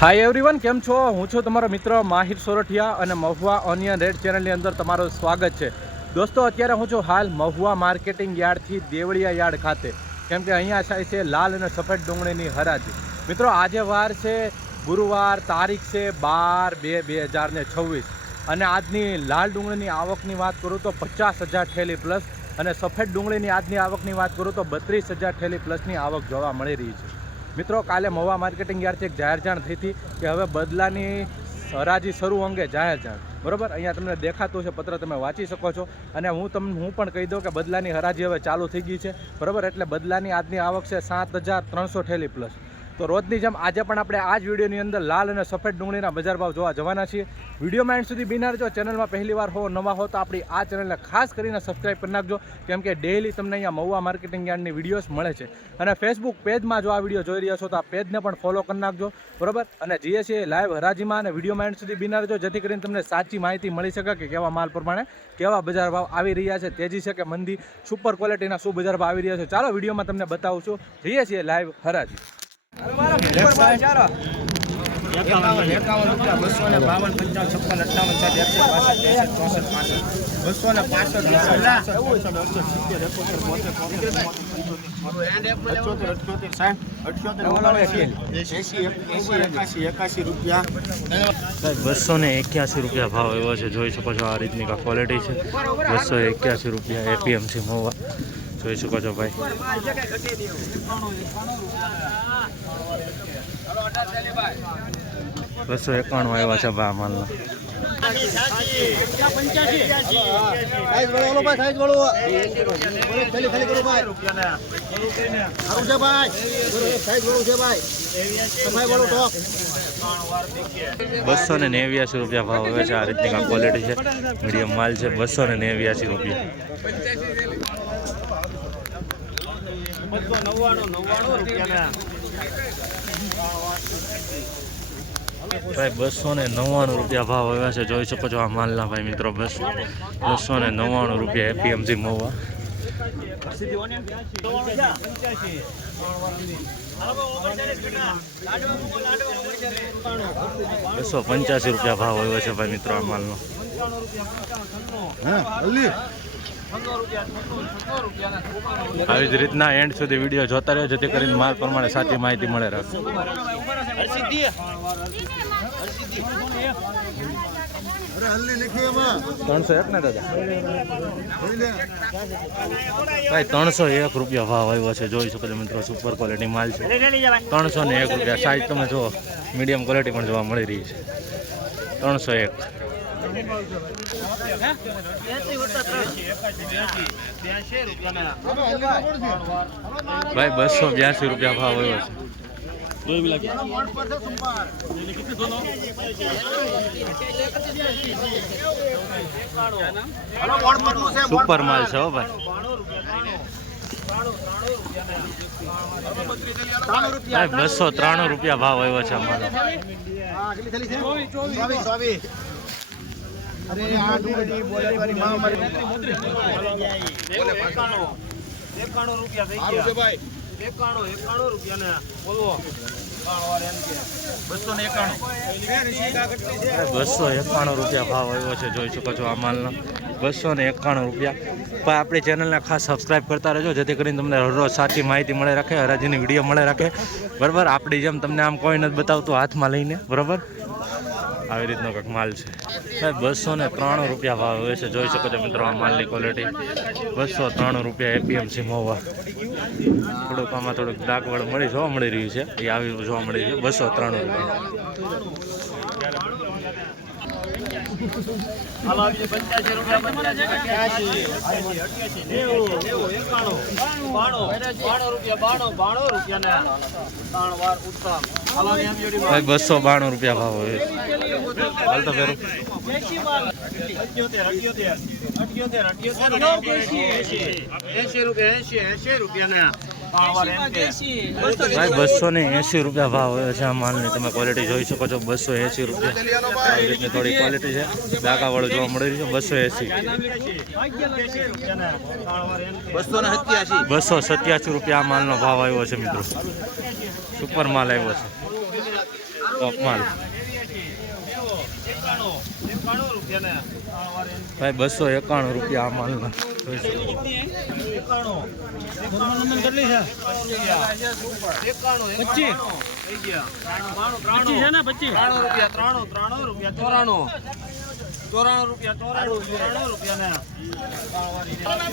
Hi everyone, કેમ છો? હું છું તમારો મિત્ર માહિર સોરઠિયા અને મહુવા ઓનિયન રેડ ચેનલની અંદર તમારું સ્વાગત છે. દોસ્તો, અત્યારે હું છું હાલ મહુવા માર્કેટિંગ યાર્ડથી દેવળિયા યાર્ડ ખાતે, કેમ કે અહીંયા થાય છે લાલ અને સફેદ ડુંગળીની હરાજી. મિત્રો, આજે વાર છે ગુરુવાર, તારીખ છે 12/2/2026 અને આજની લાલ ડુંગળીની આવકની વાત કરું તો 50,000 થેલી પ્લસ અને સફેદ ડુંગળીની આજની આવકની વાત કરું તો 32,000 થેલી પ્લસની આવક જોવા મળી રહી છે. મિત્રો, કાલે મહુવા માર્કેટિંગ યાર્ડથી એક જાહેર જાણ થઈ હતી કે હવે બદલાની હરાજી શરૂ અંગે જાહેર જાણ. બરાબર, અહીંયા તમને દેખાતું છે પત્ર, તમે વાંચી શકો છો. અને હું પણ કહી દઉં કે બદલાની હરાજી હવે ચાલુ થઈ ગઈ છે. બરાબર, એટલે બદલાની આજની આવક છે 7,300 થેલી પ્લસ. તો રોજની જેમ આજે પણ આપણે આ જ વિડીયોની અંદર લાલ અને સફેદ ડુંગળીના બજાર ભાવ જોવા જવાના છીએ. વિડીયોમાં એન્ડ સુધી બિના રહેજો. ચેનલમાં પહેલી વાર નવા હો તો આપણી આ ચેનલને ખાસ કરીને સબસ્ક્રાઈબ કરી નાખજો, કેમ કે ડેઈલી તમને અહીંયા મહુવા માર્કેટિંગ યાર્ડની વિડીયોઝ મળે છે. અને ફેસબુક પેજમાં જો આ વિડીયો જોઈ રહ્યા છો તો આ પેજને પણ ફોલો કરી નાખજો. બરાબર, અને જઈએ છીએ લાઈવ હરાજીમાં અને વિડીયોમાં એન્ડ સુધી બિના રહેજો, જેથી કરીને તમને સાચી માહિતી મળી શકે કે કેવા માલ પ્રમાણે કેવા બજાર ભાવ આવી રહ્યા છે, તેજી છે કે મંદી, સુપર ક્વોલિટીના શું બજાર ભાવ આવી રહ્યા છે. ચાલો વિડીયોમાં તમને બતાવું છું. જઈએ છીએ લાઈવ હરાજી. 51, 52, 55, 56, 281 રૂપિયા ભાવ એવો છે. જોઈ શકો છો આ રીતની ક્વોલિટી છે. 281 રૂપિયા એપીએમસી મહુવા જોઈ શકો છો ભાઈ. 291 આવ્યા છે ભાઈ માલના. ₹289 ભાવ આવે છે. આ રીતની ક્વોલિટી છે, મીડિયમ માલ છે. 289 રૂપિયા. ભાઈ 299 રૂપિયા ભાવ આવ્યા છે. જોઈ શકો છો આ માલના ભાઈ મિત્રો. 299 રૂપિયા એપીએમસી મહુવા. 285 રૂપિયા ભાવ આવ્યો છે ભાઈ મિત્રો આ માલનો. આવી જ રીતના એન્ડ સુધી વિડીયો જોતા રહ્યો, જેથી કરીને માલ પ્રમાણે સાચી માહિતી મળે રહે. 301 ને દાદા ભાઈ 301 રૂપિયા ભાવ આવ્યો છે. જોઈ શકો છો મિત્રો, સુપર ક્વોલિટી માલ છે. 301 રૂપિયા. સાઈઝ તમે જુઓ, મીડિયમ ક્વોલિટી પણ જોવા મળી રહી છે. 301. ભાઈ 282 રૂપિયા ભાવ આવ્યો છે. સુપર માલ છે હો ભાઈ. 293 રૂપિયા ભાવ આવ્યો છે માલ. ₹291 ભાવ આવ્યો છે. જોઈ શકો છો આ માલનો 291 રૂપિયા. પણ આપણી ચેનલને ખાસ સબસ્ક્રાઈબ કરતા રહેજો, જેથી કરીને તમને રોજ સાચી માહિતી મળે રાખે, હરાજીની વિડીયો મળે રાખે. બરાબર, આપણી જેમ તમને આમ કોઈ નથી બતાવતું હાથમાં લઈને. બરાબર, આવી રીતનો કંઈક માલ છે. સાહેબ 293 રૂપિયા ભાવ આવે છે. જોઈ શકો છો મિત્રો આ માલની ક્વોલિટી. 203 રૂપિયા એપીએમસી મહુવા. થોડુંક આમાં થોડુંક ડાકવાળ જોવા મળી રહ્યું છે. એ આવી જોવા મળી રહ્યું છે. 203 રૂપિયા. ભાઈ 292 રૂપિયા ભાવ હોય. હાલ તો ફેર 80 રૂપિયા. ભાઈ 280 રૂપિયા ભાવ હોય છે આ માલની. તમે ક્વોલિટી જોઈ શકો છો. 280 રૂપિયા. આવી રીતની થોડી ક્વોલિટી છે, ડાકાવાળું જોવા મળી રહ્યું છે. 287 રૂપિયા આ માલનો ભાવ આવ્યો છે મિત્રો. સુપર માલ આવ્યો છે. ટોપ માલ ભાઈ 291 રૂપિયા આ માલના જોઈ શકો.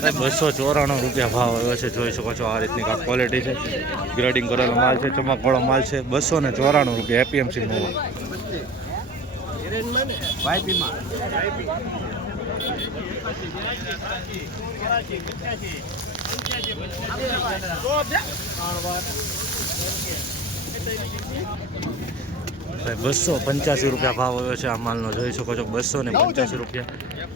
ભાઈ 294 રૂપિયા ભાવ આવ્યો છે. જોઈ શકો છો આ રીતની કાંઈક ક્વોલિટી છે. ગ્રેડિંગ કરેલો માલ છે, ચમકવાળો માલ છે. 294 રૂપિયા એપીએમસી મોવા. ભાઈ 285 રૂપિયા ભાવ આવ્યો છે આ માલનો. જોઈ શકો છો 285 રૂપિયા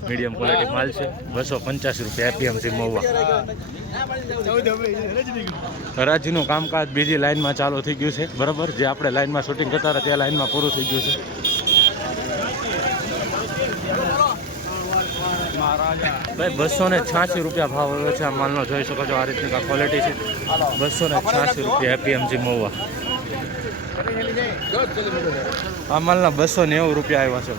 મીડિયમ ક્વોલિટી માલ છે. 285 રૂપિયા એપીએમસી મહુવા. હરાજીનું કામકાજ બીજી લાઇનમાં ચાલુ થઈ ગયું છે બરાબર. જે આપણે લાઇનમાં શૂટિંગ કરતા હતા તે લાઇનમાં પૂરું થઈ ગયું છે. ભાઈ 286 રૂપિયા ભાવ આવ્યો છે આ માલનો. જોઈ શકો છો આ રીતની ક્વોલિટી છે. 286 રૂપિયા એપીએમસી મહુવા. આ માલના 290 રૂપિયા આવ્યા છે.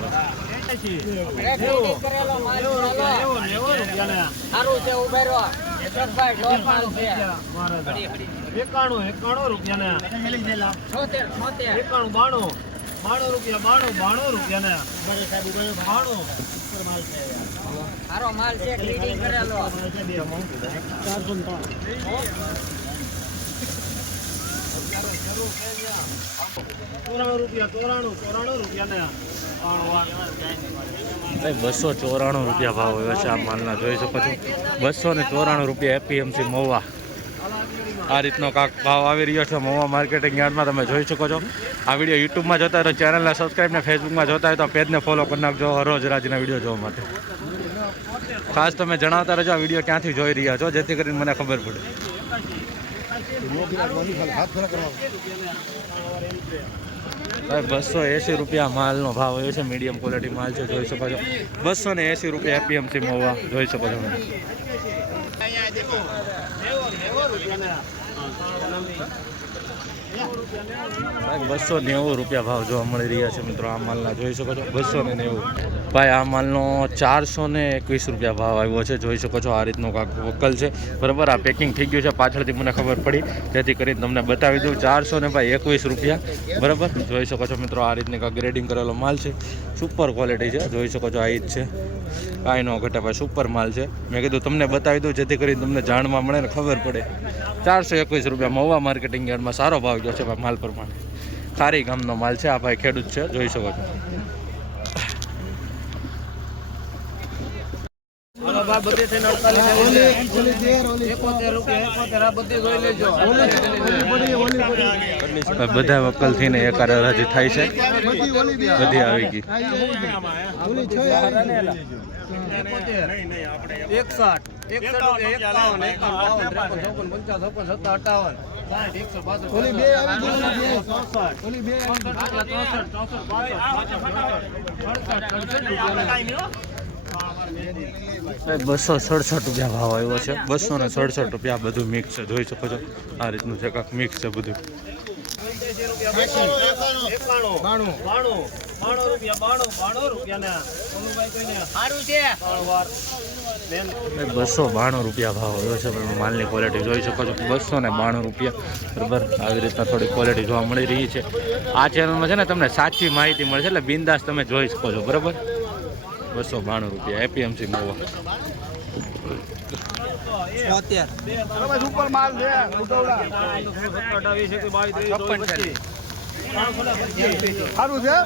ભાઈ 294 રૂપિયા ભાવ આવ્યો છે આ માલના. જોઈ શકો છો 294 રૂપિયા એપીએમસી મહુવા. આ રીતનો કાંક ભાવ આવી રહ્યો છે મહુવા માર્કેટિંગ યાર્ડમાં. તમે જોઈ શકો છો. આ વિડીયો યુટ્યુબમાં જોતા હોય તો ચેનલને સબસ્ક્રાઈબ ને ફેસબુકમાં જોતા હોય તો પેજને ફોલો કરી નાખજો રોજ રાજીના વિડીયો જોવા માટે. ખાસ તમે જણાવતા રહેજો આ વિડીયો ક્યાંથી જોઈ રહ્યા છો, જેથી કરીને મને ખબર પડે. ભાઈ 280 રૂપિયા માલનો ભાવ આવ્યો છે. મીડિયમ ક્વોલિટી માલ છે. જોઈ શકો છો 280 રૂપિયા એપીએમસી મહુવા. જોઈ શકો છો. ભાઈ 290 રૂપિયા ભાવ જોવા મળી રહ્યા છે મિત્રો આ માલના. જોઈ શકો છો 290. ભાઈ આ માલનો 421 રૂપિયા ભાવ આવ્યો છે. જોઈ શકો છો આ રીતનું કાંક વકલ છે બરાબર. આ પેકિંગ થઈ ગયું છે પાછળથી મને ખબર પડી, જેથી કરીને તમને બતાવી દઉં. 421 રૂપિયા બરાબર. જોઈ શકો છો મિત્રો આ રીતની કાંક ગ્રેડિંગ કરેલો માલ છે. સુપર ક્વોલિટી છે. જોઈ શકો છો આ જ છે, કાંઈ ન ઘટે ભાઈ. સુપર માલ છે. મેં કીધું તમને બતાવી દઉં જેથી કરીને તમને જાણવા મળે ને ખબર પડે. 421 રૂપિયા મહુવા માર્કેટિંગ યાર્ડમાં સારો ભાવ ગયો છે ભાઈ માલ પ્રમાણે. ખારી ગામનો માલ છે. આ ભાઈ ખેડૂત છે. જોઈ શકો છો. બધા વકલ થઈને એકાદ હરાજી થાય છે. બધી આવી ગઈ. 267 રૂપિયા ભાવ આવ્યો છે. 267 રૂપિયા. બધું મિક્સ છે. જોઈ શકો છો આ રીતનું છે કાંક મિક્સ છે બધું. 292 રૂપિયા ભાવ આવ્યો છે. માલની ક્વોલિટી જોઈ શકો છો. 292 રૂપિયા બરાબર. આવી રીતના થોડી ક્વોલિટી જોવા મળી રહી છે. આ ચેનલમાં છે ને તમને સાચી માહિતી મળે છે, એટલે બિંદાસ તમે જોઈ શકો છો બરાબર. 292 રૂપિયા એપીએમસી મહુવા. સુપર માલ છે. સારું છે.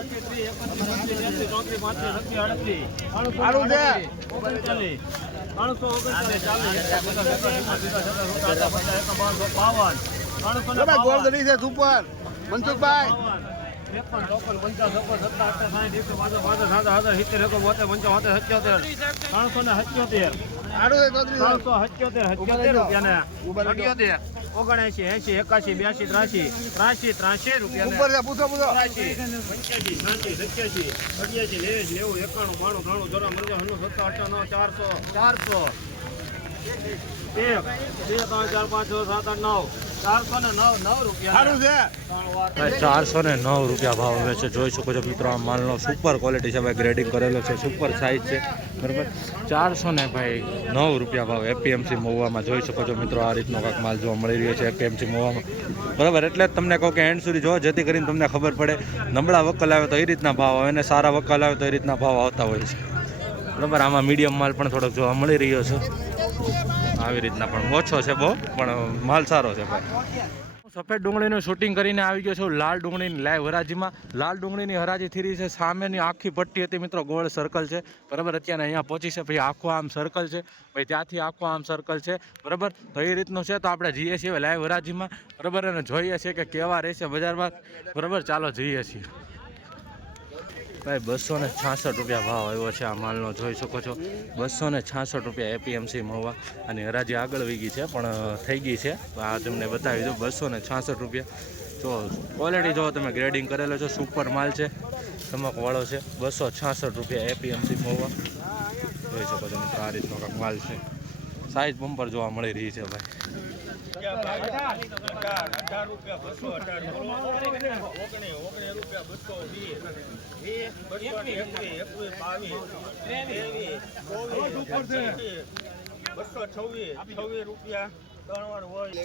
ગોળગડી છે સુપર મનસુખભાઈ. 400 1 2 3 4 5 6 7 8 9 સારું છે. ભાઈ 409 રૂપિયા ભાવ આવે છે. જોઈ શકો છો મિત્રો, આ માલનો સુપર ક્વોલિટી છે ભાઈ, ગ્રેડિંગ કરેલો છે, સુપર સાઇઝ છે બરાબર. 409 રૂપિયા ભાવ એપીએમસી મહુવામાં. જોઈ શકો છો મિત્રો, આ રીતનો કાંક માલ જોવા મળી રહ્યો છે એપીએમસી મહુવામાં બરાબર. એટલે જ તમને કહું કે એન્ડ સુધી જો, જેથી કરીને તમને ખબર પડે, નબળા વકલ આવે તો એ રીતના ભાવ આવે અને સારા વકલ આવે તો એ રીતના ભાવ આવતા હોય છે બરાબર. આમાં મીડિયમ માલ પણ થોડોક જોવા મળી રહ્યો છે, આવી રીતના પણ ઓછો છે બહુ, પણ માલ સારો છે ભાઈ. સફેદ ડુંગળીનું શૂટિંગ કરીને આવી ગયો છું લાલ ડુંગળીની લાઈવ હરાજીમાં. લાલ ડુંગળીની હરાજી થઈ રહી છે. સામેની આખી પટ્ટી હતી મિત્રો, ગોળ સર્કલ છે બરાબર. અત્યારે અહીંયા પહોંચી છે ભાઈ, આખો આમ સર્કલ છે ભાઈ, ત્યાંથી આખો આમ સર્કલ છે બરાબર. તો એ રીતનું છે. તો આપણે જઈએ છીએ લાઈવ હરાજીમાં બરાબર, અને જોઈએ છીએ કે કેવા રહેશે બજારમાં બરાબર. ચાલો જઈએ છીએ ભાઈ. 266 રૂપિયા ભાવ આવ્યો છે આ માલનો, જોઈ શકો છો. 266 રૂપિયા એપીએમસી મહુવા. અને હરાજી આગળ વહી ગઈ છે પણ થઈ ગઈ છે, આ તમને બતાવી દો. 266 રૂપિયા. જો ક્વોલિટી જો તમે, ગ્રેડિંગ કરેલો છે, સુપર માલ છે, ચમકવાળો છે. 266 રૂપિયા એપીએમસી મહુવા. જોઈ શકો છો મિત્રો, આ રીતનો કાંક માલ છે. સાઈઝ બમ્પર જોવા મળી રહી છે ભાઈ.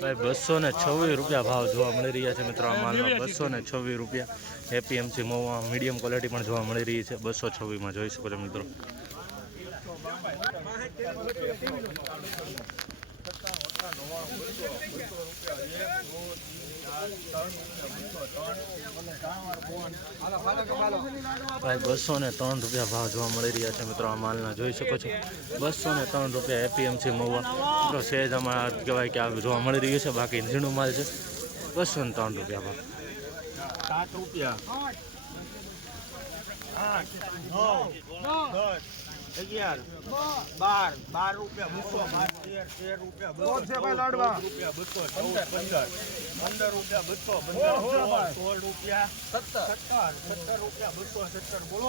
ભાઈ 226 રૂપિયા ભાવ જોવા મળી રહ્યા છે મિત્રો આ માલનો. 226 રૂપિયા એપીએમસી મહુવા. મીડિયમ ક્વોલિટી પણ જોવા મળી રહી છે 226માં. જોઈ શકો છો મિત્રો. ભાઈ 203 રૂપિયા ભાવ જોવા મળી રહ્યા છે મિત્રો આ માલના. જોઈ શકો છો 203 રૂપિયા એપીએમસી મહુવા. મિત્રો સેજ આમાં કહેવાય કે આ જોવા મળી રહ્યું છે, બાકી ઝીણું માલ છે. 203 રૂપિયા ભાવ. 7 રૂપિયા 11 12 રૂપિયા 13 રૂપિયા 15 રૂપિયા 16 રૂપિયા 17 રૂપિયા 217 બોલો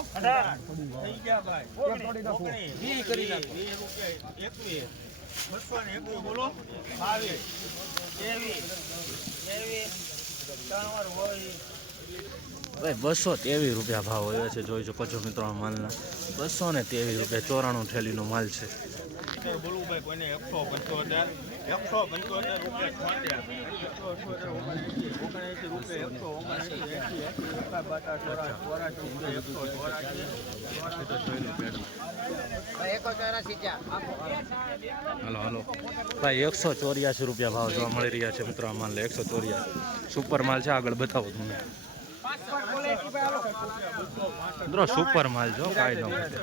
થઈ ગયા ભાઈ. 20 કરી નાખો. 20 રૂપિયા 21 221 બોલો 22 23 3 હોય ભાઈ 223 રૂપિયા ભાવ આવ્યો છે. જોઈ શકો છો મિત્રો આ માલના. 223 રૂપિયા 94 થેલીનો માલ છે. બોલું ભાઈ કોઈને 175 રૂપિયા હાલો ભાઈ 184 રૂપિયા ભાવ જોવા મળી રહ્યા છે મિત્રો આ માલ. 184 સુપર માલ છે. આગળ બતાવો તમને મિત્રો, સુપર માલ જો કાંઈ ન ઘટે.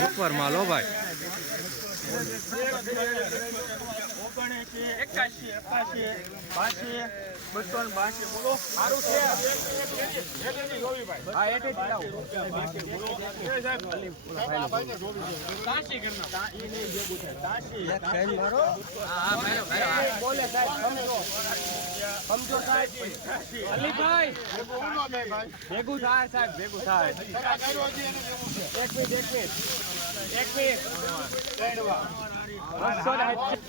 સુપર માલ હો ભાઈ. 81 બોલો સારું છે. ભેગું થાય સાહેબ, ભેગું થાય.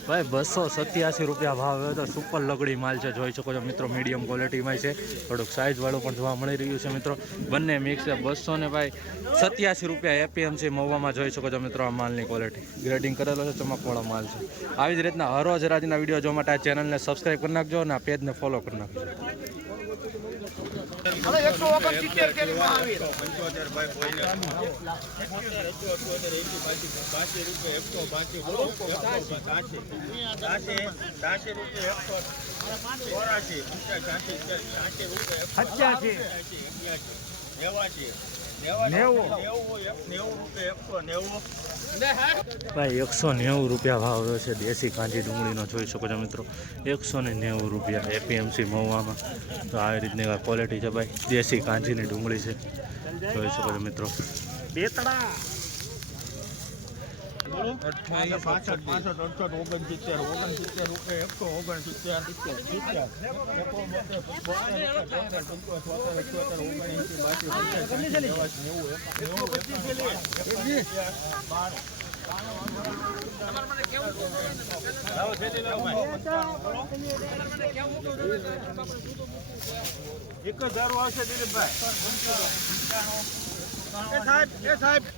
ભાઈ 287 રૂપિયા ભાવ આવ્યો તો. સુપર લગડી માલ છે. જોઈ શકો છો મિત્રો, મીડિયમ ક્વોલિટીમાં છે. થોડુંક સાઇઝ વાળું પણ જોવા મળી રહ્યું છે મિત્રો. બંને મિક્સ છે. 287 રૂપિયા એપીએમસી મહુવામાં. જોઈ શકો છો મિત્રો આ માલની ક્વોલિટી, ગ્રેડિંગ કરેલો છે, ચમકવાળો માલ છે. આવી જ રીતના હરરોજ હરાજીના વિડીયો જોવા માટે આ ચેનલને સબસ્ક્રાઈબ કરી નાખજો અને આ પેજને ફોલો કરી નાખજો. 190 રૂપિયા ભાવ આવ્યો છે દેશી કાંજી ડુંગળીનો. જોઈ શકો છો મિત્રો, 190 રૂપિયા એપીએમસી મહુવામાં. તો આવી રીતની ક્વોલિટી છે ભાઈ, દેશી કાંજીની ડુંગળી છે. જોઈ શકો છો મિત્રો. 65, 68, 69, 70,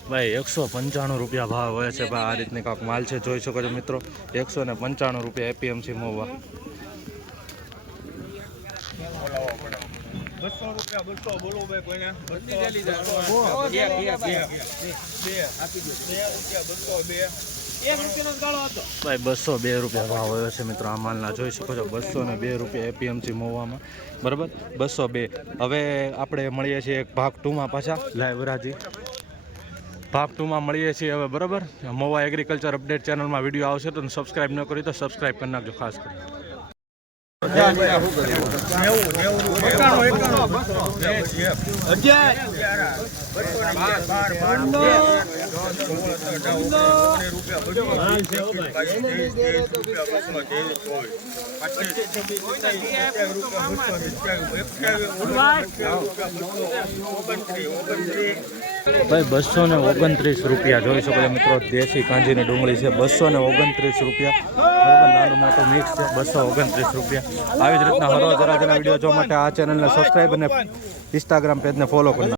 ભાઈ 195 રૂપિયા ભાવ હોય છે ભાઈ. આ રીતની કાંક માલ છે, જોઈ શકો છો મિત્રો. 195 રૂપિયા એપીએમસી મહુવા. 200 રૂપિયા 200 બોલો ભાઈ કોઈને ભાઈ 202 રૂપિયા ભાવ હોય છે મિત્રો. આ માલના જોઈ શકો છો 202 રૂપિયા એપીએમસી મહુવામાં. બરાબર 202. હવે આપણે મળીએ છીએ એક ભાગ 2માં પાછા લાઈવ રાજી. ભાગ 2માં મળીએ છીએ હવે. બરાબર મહુવા એગ્રીકલ્ચર અપડેટ ચેનલમાં વિડીયો આવશે તો સબસ્ક્રાઈબ ન કરી તો સબસ્ક્રાઈબ કરી નાખજો ખાસ કરી. ભાઈ 229 રૂપિયા જોઈ શકો છો મિત્રો. દેશી કાંજીની ડુંગળી છે 229 રૂપિયા. બરાબર નાનું મોટું મિક્સ છે 229 રૂપિયા. આવી જ રીતના હરો જરા વિડીયો જોવા માટે આ ચેનલને સબસ્ક્રાઈબ અને ઇન્સ્ટાગ્રામ પેજને ફોલો કરી